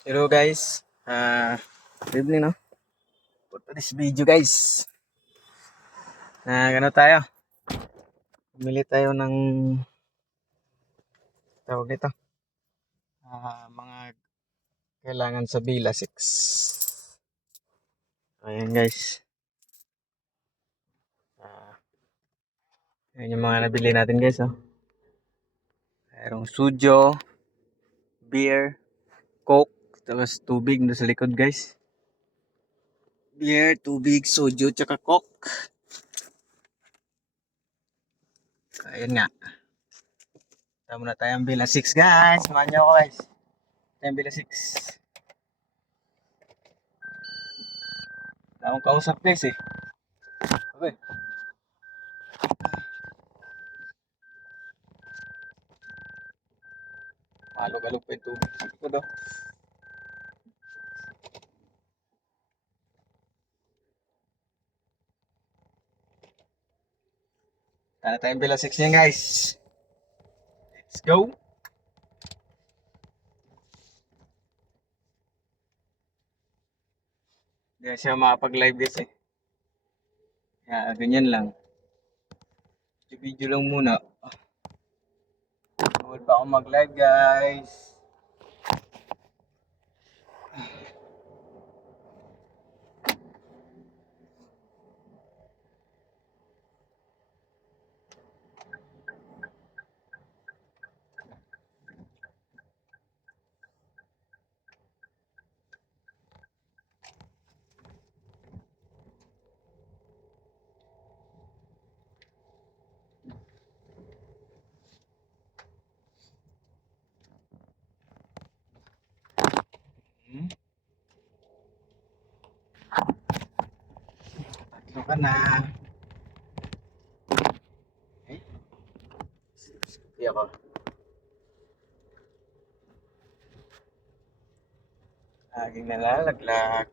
Hello guys, good evening no? For today's video guys, tayo, pumili tayo ng tawag nito, mga kailangan sa Bila 6. Ayan guys, ayan yung mga nabili natin guys oh. Mayroong sujo, beer, coke, tapos tubig doon sa likod guys. Beer, tubig, sujo, tsaka coke. Ayan nga. Tama na tayong Bila 6 guys, samahan nyo ako guys. Tayong Bila 6. Akong kausap guys eh. Okay. Malog-alog pa yung tubig sa likod oh. Tara tayong Bila 6 niyan guys. Let's go! Hindi siya makapag-live guys eh. Kaya ganyan lang. Video lang muna. Bawal pa ako mag-live guys. Tatlo ka na. Okay. Hindi ako. Laging nalalaglag.